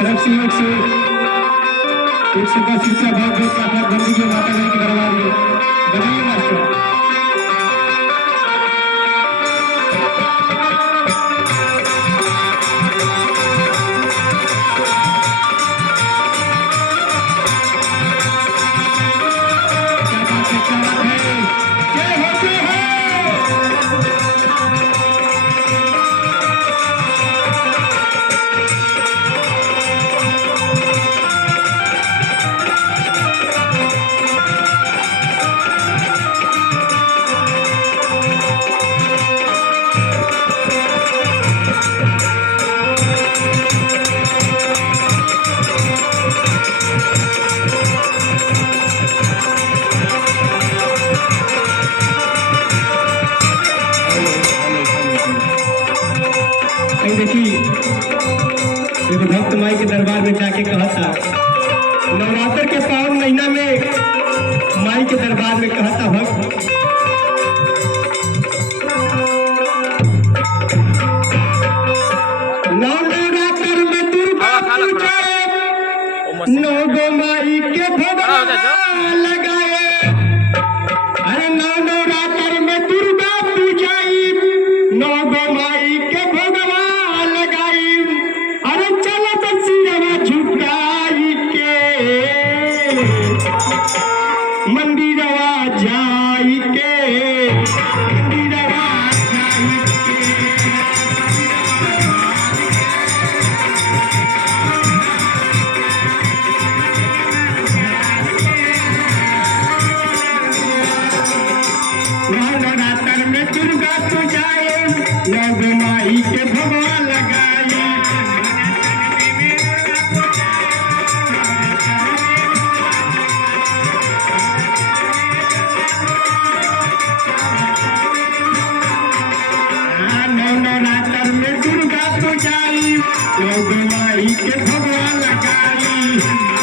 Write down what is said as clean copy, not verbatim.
तरफ से 110 रुपया बहुत बहुत का बंदी के माता रानी के दरबार में बधाई मास्टर। देखिए एक भक्त माई के दरबार में जाके कहा था, नवरात्र के पावन महीना में माई के दरबार में कहा था भक्त, नवरात्र में दुर्गा पूजा नौ गो माई के भगवान लगाए। अरे नवरात्र में दुर्गा पूजा नौ गो माई के भगवान लगाई। अरे चलो बंसीरवा झुकाई के मंदिरवा जाई के, मंदिरवा जाई नवरात्र में दुर्गा पूजाए नौ गो माई के भगवान लगाई। नवरात्र में दुर्गा पूजाई नौ गो माई के भगवान लगाई।